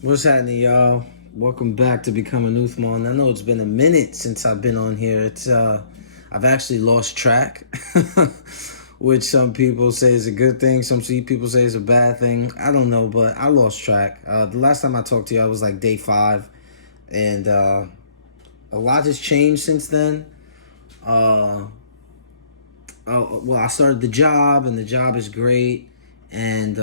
What's happening, y'all? Welcome back to Becoming Uthman. I know it's been a minute since I've been on here. I've actually lost track, which some people say is a good thing. Some people say is a bad thing. I don't know, but I lost track. The last time I talked to you, I was like day 5, and a lot has changed since then. Uh, well, I started the job, and the job is great. And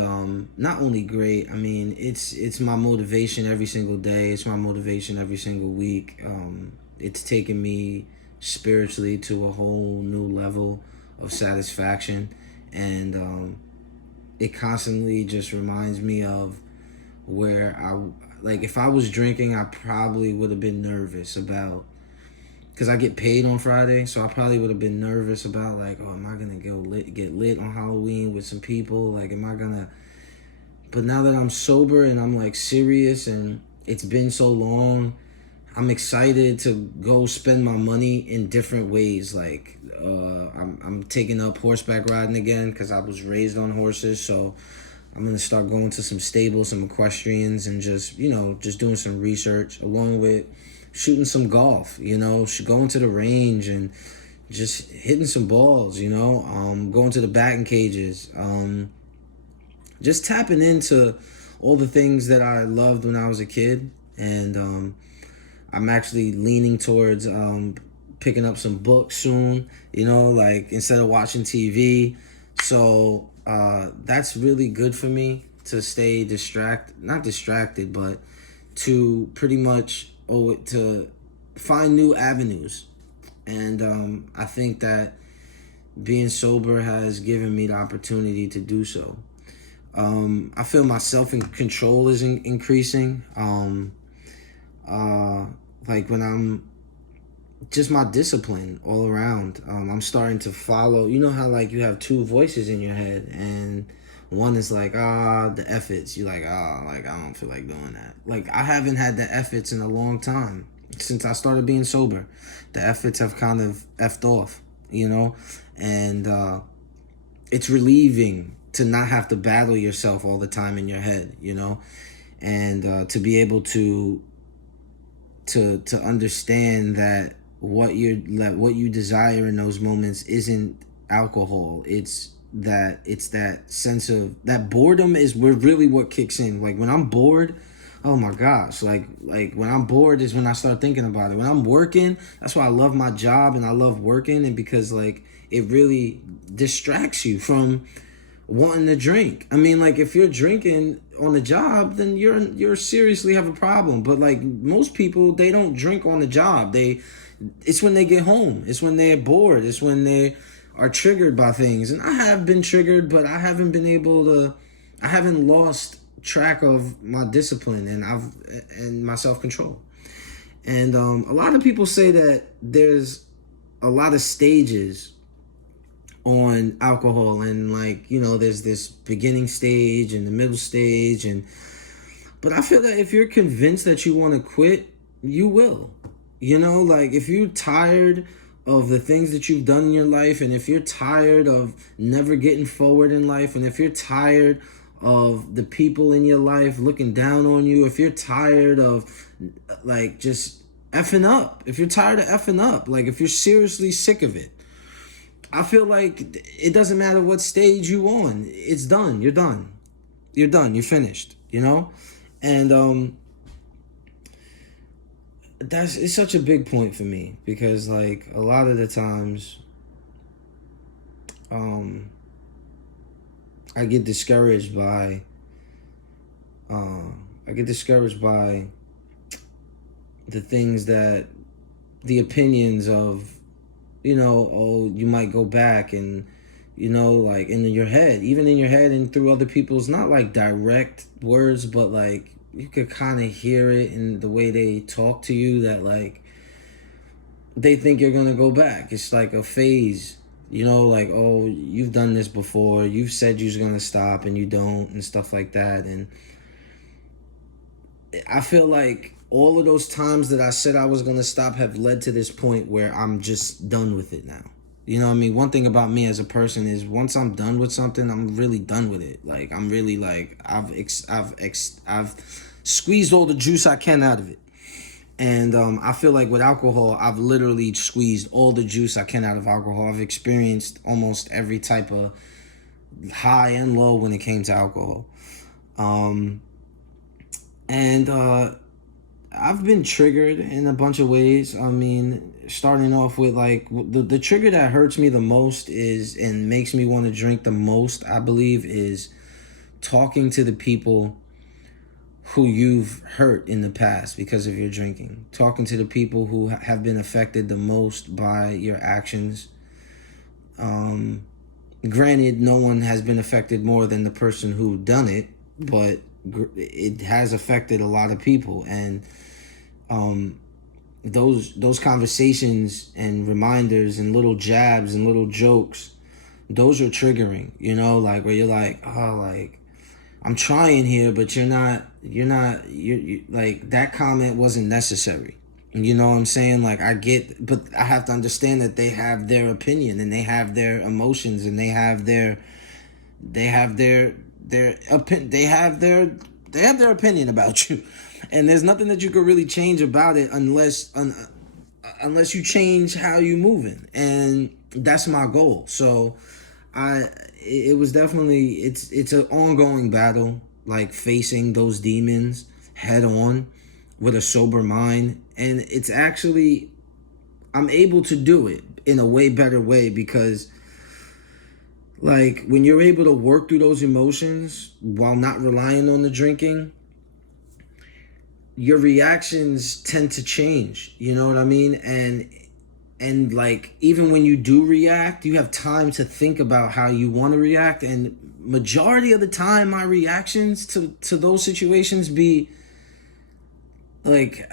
not only great, I mean, it's my motivation every single day. It's my motivation every single week. It's taken me spiritually to a whole new level of satisfaction, and it constantly just reminds me of where like if I was drinking, I probably would have been nervous about, because I get paid on Friday, so I probably would have been nervous about, like, oh, am I gonna get lit on Halloween with some people? Like, am I gonna? But now that I'm sober and I'm like serious, and it's been so long, I'm excited to go spend my money in different ways. Like, I'm taking up horseback riding again because I was raised on horses, so I'm gonna start going to some stables, some equestrians, and just doing some research along with shooting some golf. Going to the range and just hitting some balls. Going to the batting cages. Just tapping into all the things that I loved when I was a kid, and I'm actually leaning towards picking up some books soon. Like instead of watching TV. So that's really good for me to stay not distracted, but to pretty much to find new avenues. And I think that being sober has given me the opportunity to do so. I feel my self control is increasing. Like when I'm just my discipline all around. I'm starting to follow. You know how like you have two voices in your head, and one is like, the efforts. You like, like I don't feel like doing that. Like I haven't had the efforts in a long time since I started being sober. The efforts have kind of effed off, and it's relieving to not have to battle yourself all the time in your head, and to be able to understand that what you desire in those moments isn't alcohol. It's that sense of that boredom is where really what kicks in. Like when I'm bored, oh my gosh, like when I'm bored is when I start thinking about it. When I'm working, that's why I love my job and I love working, and because like it really distracts you from wanting to drink. I mean, like if you're drinking on the job, then you're seriously have a problem. But like most people, they don't drink on the job. It's when they get home. It's when they're bored. It's when they are triggered by things. And I have been triggered, but I haven't been able to. I haven't lost track of my discipline and my self control. And a lot of people say that there's a lot of stages on alcohol, and like there's this beginning stage and the middle stage, and but I feel that if you're convinced that you want to quit, you will. Like if you're tired of the things that you've done in your life, and if you're tired of never getting forward in life, and if you're tired of the people in your life looking down on you, if you're tired of like just effing up, if you're tired of effing up, like if you're seriously sick of it, I feel like it doesn't matter what stage you on. It's done. You're done. You're done. You're finished. And it's such a big point for me, because like a lot of the times, I get discouraged by the things that the opinions of, oh, you might go back, and like in your head, even in your head and through other people's, not like direct words, but like you could kind of hear it in the way they talk to you, that like they think you're gonna go back. It's like a phase, like, oh, you've done this before, you've said you're gonna stop and you don't, and stuff like that. And I feel like all of those times that I said I was gonna stop have led to this point where I'm just done with it now. You know what I mean? One thing about me as a person is once I'm done with something, I'm really done with it. Like I'm really like I've squeezed all the juice I can out of it. And I feel like with alcohol, I've literally squeezed all the juice I can out of alcohol. I've experienced almost every type of high and low when it came to alcohol. Um, and I've been triggered in a bunch of ways. I mean, starting off with like the trigger that hurts me the most is and makes me want to drink the most, I believe, is talking to the people who you've hurt in the past because of your drinking. Talking to the people who have been affected the most by your actions. Granted, no one has been affected more than the person who done it, but it has affected a lot of people. And those conversations and reminders and little jabs and little jokes, those are triggering, you know, like where you're like, oh, like I'm trying here, but you're like, that comment wasn't necessary. You know what I'm saying? Like, I get, but I have to understand that they have their opinion and they have their emotions and they have their opinion about you. And there's nothing that you could really change about it unless you change how you moving. And that's my goal. So it was definitely, it's an ongoing battle, like facing those demons head on with a sober mind. And it's actually, I'm able to do it in a way better way because like when you're able to work through those emotions while not relying on the drinking, your reactions tend to change, you know what I mean? And like even when you do react, you have time to think about how you want to react. And majority of the time my reactions to those situations be like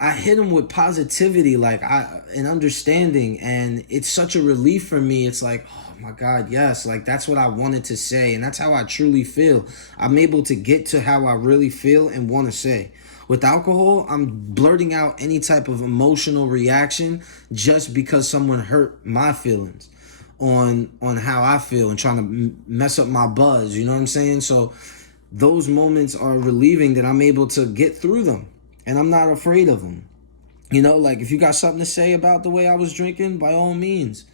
I hit them with positivity, like and understanding, and it's such a relief for me. It's like, oh my God, yes, like that's what I wanted to say, and that's how I truly feel. I'm able to get to how I really feel and want to say. With alcohol, I'm blurting out any type of emotional reaction just because someone hurt my feelings on how I feel and trying to mess up my buzz. You know what I'm saying? So those moments are relieving that I'm able to get through them and I'm not afraid of them. You know, like if you got something to say about the way I was drinking, by all means,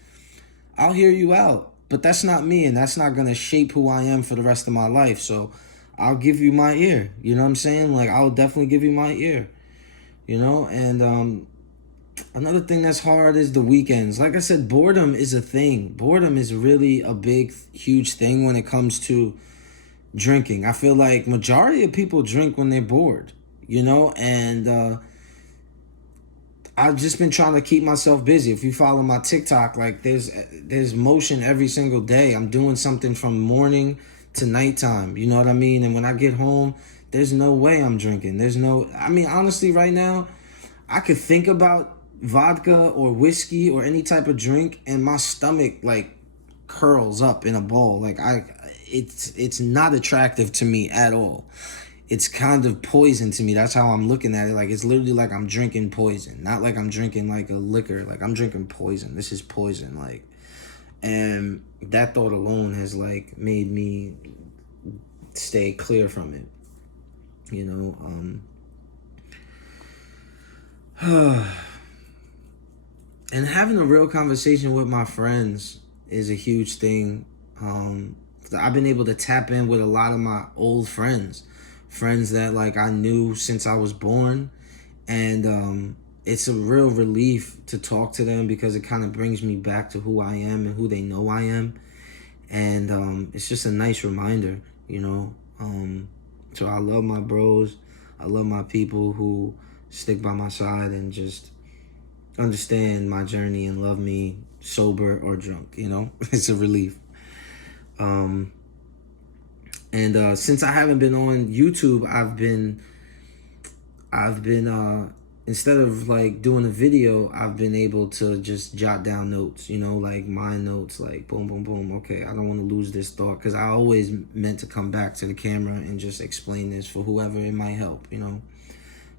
I'll hear you out. But that's not me and that's not going to shape who I am for the rest of my life. So I'll give you my ear. You know what I'm saying? Like I'll definitely give you my ear. You know, and another thing that's hard is the weekends. Like I said, boredom is a thing. Boredom is really a big, huge thing when it comes to drinking. I feel like majority of people drink when they're bored, you know, and I've just been trying to keep myself busy. If you follow my TikTok, like there's motion every single day. I'm doing something from morning to nighttime, you know what I mean? And when I get home, there's no way I'm drinking. I mean, honestly, right now, I could think about vodka or whiskey or any type of drink and my stomach like curls up in a ball. Like it's not attractive to me at all. It's kind of poison to me. That's how I'm looking at it. Like it's literally like I'm drinking poison, not like I'm drinking like a liquor. Like I'm drinking poison. This is poison. Like, and that thought alone has like made me stay clear from it. You know, and having a real conversation with my friends is a huge thing. I've been able to tap in with a lot of my old friends that like I knew since I was born, and it's a real relief to talk to them because it kind of brings me back to who I am and who they know I am, and it's just a nice reminder, you know. So I love my bros, I love my people who stick by my side and just understand my journey and love me sober or drunk, you know. It's a relief. And since I haven't been on YouTube, I've been instead of like doing a video, I've been able to just jot down notes, you know, like mind notes, like boom, boom, boom. Okay, I don't want to lose this thought because I always meant to come back to the camera and just explain this for whoever it might help, you know.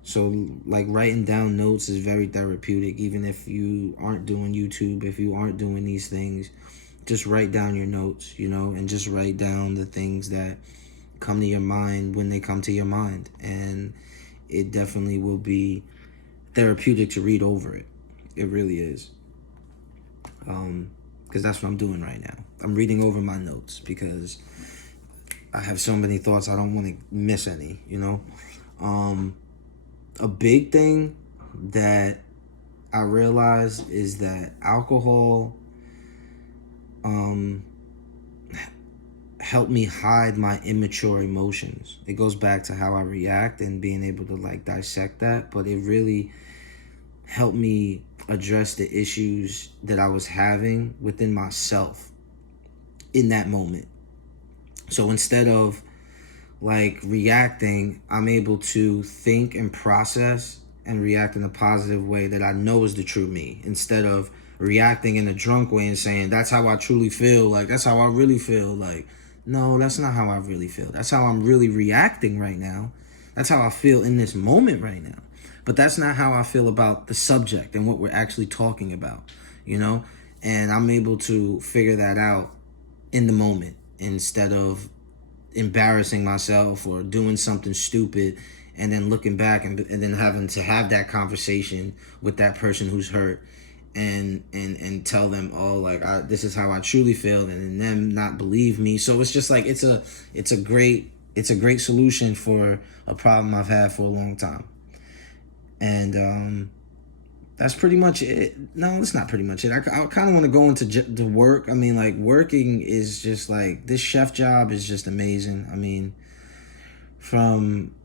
So like writing down notes is very therapeutic, even if you aren't doing YouTube, if you aren't doing these things, just write down your notes, you know, and just write down the things that come to your mind when they come to your mind. And it definitely will be therapeutic to read over it. It really is. Because that's what I'm doing right now. I'm reading over my notes because I have so many thoughts. I don't want to miss any, you know. A big thing that I realized is that alcohol helped me hide my immature emotions. It goes back to how I react and being able to like dissect that, but it really helped me address the issues that I was having within myself in that moment. So instead of like reacting, I'm able to think and process and react in a positive way that I know is the true me, instead of reacting in a drunk way and saying that's how I truly feel, like that's how I really feel. Like, no, that's not how I really feel. That's how I'm really reacting right now. That's how I feel in this moment right now. But that's not how I feel about the subject and what we're actually talking about, you know? And I'm able to figure that out in the moment instead of embarrassing myself or doing something stupid and then looking back and then having to have that conversation with that person who's hurt and tell them, oh, like this is how I truly feel, and then them not believe me. So it's just like it's a great solution for a problem I've had for a long time. And that's pretty much it. No, that's not pretty much it. I kind of want to go into the work. I mean, like, working is just like, this chef job is just amazing. I mean, from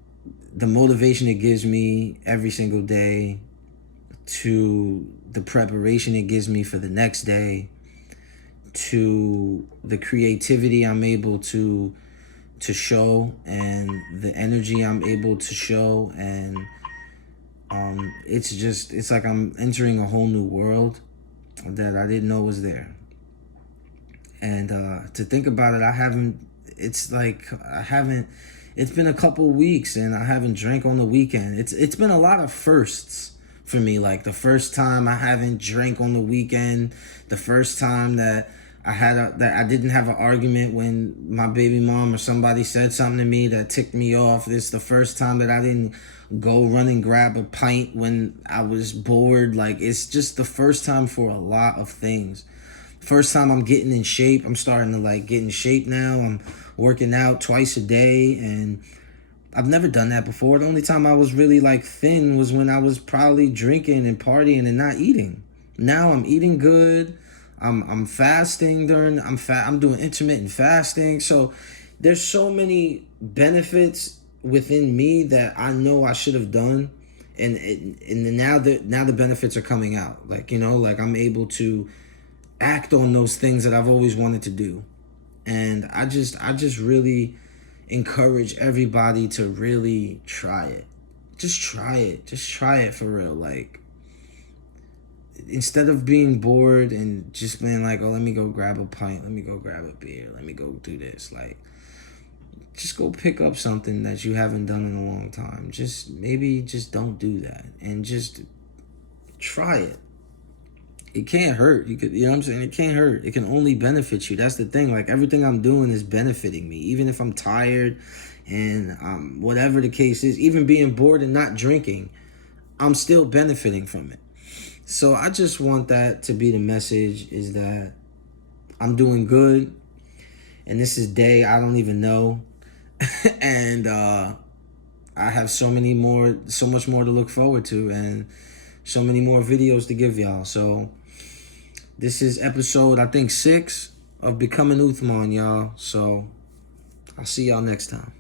the motivation it gives me every single day to the preparation it gives me for the next day to the creativity I'm able to show and the energy I'm able to show, and it's like I'm entering a whole new world that I didn't know was there. And to think about it, it's been a couple weeks and I haven't drank on the weekend. It's been a lot of firsts for me. Like, the first time I haven't drank on the weekend, the first time that that I didn't have an argument when my baby mom or somebody said something to me that ticked me off. This is the first time that I didn't go run and grab a pint when I was bored. Like, it's just the first time for a lot of things. First time I'm getting in shape. I'm starting to like get in shape now. I'm working out twice a day, and I've never done that before. The only time I was really like thin was when I was probably drinking and partying and not eating. Now I'm eating good. I'm fasting I'm doing intermittent fasting. So there's so many benefits within me that I know I should have done, and now the benefits are coming out. Like, you know, like I'm able to act on those things that I've always wanted to do. And I just really encourage everybody to really try it. Just try it. Just try it for real. Like, instead of being bored and just being like, oh, let me go grab a pint, let me go grab a beer, let me go do this, like, just go pick up something that you haven't done in a long time. Just don't do that and just try it. It can't hurt. You know what I'm saying? It can't hurt. It can only benefit you. That's the thing. Like, everything I'm doing is benefiting me. Even if I'm tired and whatever the case is, even being bored and not drinking, I'm still benefiting from it. So I just want that to be the message, is that I'm doing good. And this is day I don't even know. And I have so much more to look forward to, and so many more videos to give y'all. So this is episode, I think, 6 of Becoming Uthman, y'all. So I'll see y'all next time.